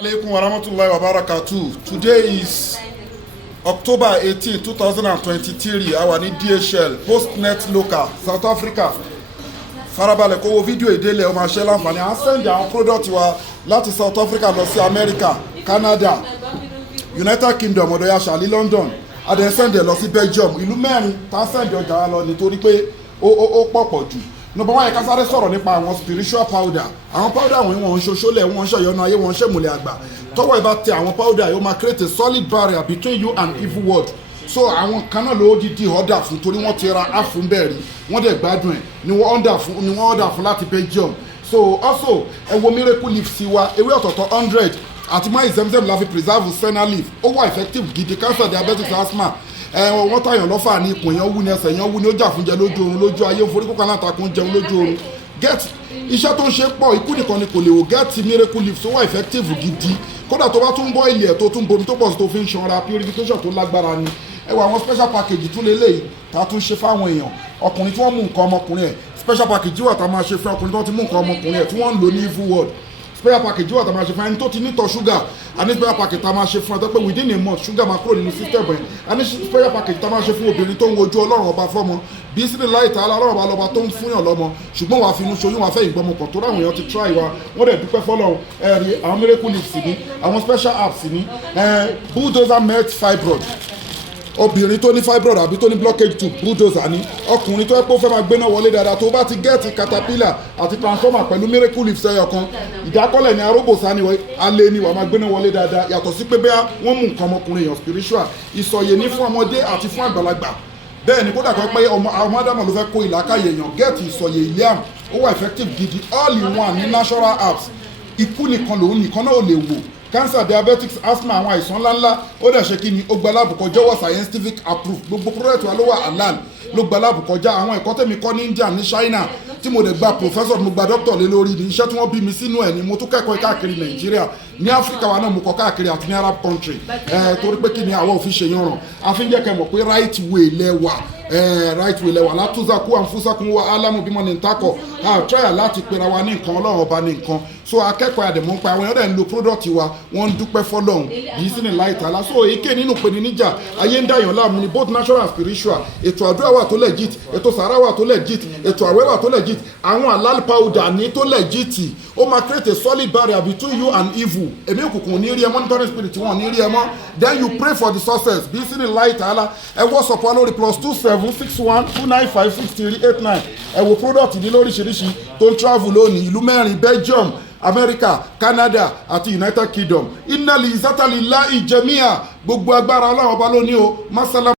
Alaikum warahmatullahi wabarakatuh. Today is October 18, 2023. Our ní DHL Postnet Local South Africa. Farabalẹ̀ kó wo fídíò ìdílé ọmọ aṣẹ́ láǹfààní. À ń send àwọn product wa láti South Africa lọ sí America, Canada, United Kingdom, ọ̀dọ̀ ya ṣàlí London. A dẹ̀ send ẹ̀ lọ sí Belgium. Ìlú mẹ́rin tá send ọjà wa lọ nítorí pé ó pọ̀pọ̀ jù. Number one, ká sáré sọ̀rọ̀ nípa àwọn spiritual powder. Àwọn powder wọ̀nyí wọ́n ń ṣoṣólẹ̀, wọ́n ń ṣọ̀yọ́nú ayé, wọ́n ń ṣèmùlẹ̀ àgbà. Tọ́wọ́ ìbá tẹ àwọn powder yóò máa create a solid barrier between you and evil world. So àwọn kan náà ló dídí order fún torí wọ́n ti ra áfún bẹ́ẹ̀ rí, wọ́n dẹ̀ gbádùn ẹ̀ ni wọ́n order fún láti Belgium. So also ẹ wo miracle leaf sí wa, ewé ọ̀tọ̀ọ̀tọ̀ 100 àti mọ́ ìzẹ́mzẹ́m la fi preserve senna leaf. Ó wà effective gidi, cancer, diabetes, asthma. Wọ́n tàyàn lọ́fà ní ikùn yẹn wú ní ẹsẹ̀ yẹn wú ní ó jà fún jẹ lójú oorun lójú ayé forí kókó alátakùn jẹun lójú oorun get iṣẹ́ tó ń ṣe pọ̀ ikú nìkan ni kò lè wò get miracle leaf tó wà effective gidi kódà tó bá tún bọ́ ilẹ̀ tó tún bomi tó pọ̀ sí tó fi ń ṣanra purification tó lágbára ni àwọn special package tún lélẹ̀ tá a tún ṣe fáwọn èèyàn ọkùnrin tí wọ́n mú nǹkan ọmọkùnrin ẹ̀ special package wà tá a máa ṣe fún ọkùnrin tó ti mú nǹkan ọmọkùnrin ẹ̀ tí wọ́n ń lò ní evil world spare package wà tá a máa ṣe fún ẹni tó ti nítọ̀ ṣúgà a ní spare package tá a máa ṣe fún ẹ tó pé within a month ṣúgà máa kúrò nínú system ẹ̀ a ní spare package tá a máa ṣe fún obìnrin tó ń wojú ọlọ́run ọba fọ́mọ bí sílẹ̀ láì tààlà ọlọ́run ọba lọ́ba tó ń fúnyàn lọ́mọ ṣùgbọ́n wàá finú ṣoyún wàá fẹ́ ìgbọ́mọ kan tó ráwọn èèyàn ti try wa wọ́n dẹ̀ dúpẹ́ fọ́lọ́run ẹ̀rí àwọn miracle leaves ní àwọn special apps ní bulldozer met fibroid obìnrin tó ní fibroid àbí tó ní blockage tube bulldozer ní ọkùnrin tó yẹ pé ó fẹ́ máa gbéná wọlé dáadáa tó bá ti gẹ́ẹ̀tì caterpillar àti transformer pẹ̀lú miracle leaf ẹyọ kan ìdákọ́lẹ̀ ní aróbòsá ni alẹ́ ni wàá máa gbéná wọlé dáadáa yàtọ̀ sí pé bẹ́ẹ̀ wọ́n mú nǹkan ọmọkùnrin èèyàn spiritual ìsọ̀yè ní fún ọmọdé àti fún àgbàlagbà bẹ́ẹ̀ ni kódà kan pé ọmọ ádámọ̀ ló fẹ́ kó ìlàkàyè èèyàn gẹ́ẹ̀tì ìsọ̀yè Iliam ó wà effective gidi all in one ní natural apps ikú nìkan lòun nìkan náà ò lè wò cancer, diabetes, asthma àwọn àìsàn ńláńlá ó dẹ̀ ṣe kí ni ó gba láàbù kọjá wọ scientific approved gbogbo product wa ló wà halal ló gba láàbù kọjá àwọn ẹ̀kọ́ tẹ̀mí kọ́ ní India ní China tí mo dẹ̀ gba professor mo gba doctor lé lórí ní iṣẹ́ tí wọ́n bí mi sínú ẹ̀ ni mo tún kẹ́kọ̀ọ́ káàkiri Nàìjíríà ní Áfíríkà wa náà mo kọ́ káàkiri àti ní Arab country torí pé kí ni àwọn òfin ṣe yanràn àfihàn kẹ́ mọ̀ pé right way lẹ́wà látúnṣàkú àǹfúnṣàkún wa álámù bímọ ní ntakọ̀ trial láti pera wa ní nǹkan ọlọ́run ọba ní nǹkan so akẹ́kọ̀ọ́ àdèmọ́ ń pa àwọn èèyàn ń lo product wa wọ́n ń dúpẹ́ fọlọ́run yìí sí ní láì tààlà so èké nínú pèní níjà ayé ń dàyàn láàmú ni both natural and spiritual ètò àdúrà wà tó legit ètò sàrà wà tó legit ètò àwẹ̀ wà tó legit àwọn halal powder ní tó legit ó máa create a solid barrier between you and evil èmi òkùnkùn ní rí ẹ monitoring spirit wọn ní rí ẹ mọ́ then you pray for the success bí sí ní láì tààlà ẹ WhatsApp wa lórí +2761295638 ẹ wo product ní lóríṣiríṣi tó ń travel lónìí ìlú mẹ́rin Belgium America, Canada àti United Kingdom. Inna li zata lillahi jami'a gbogbo agbára Ọlọ́run ọba lónìí o masala.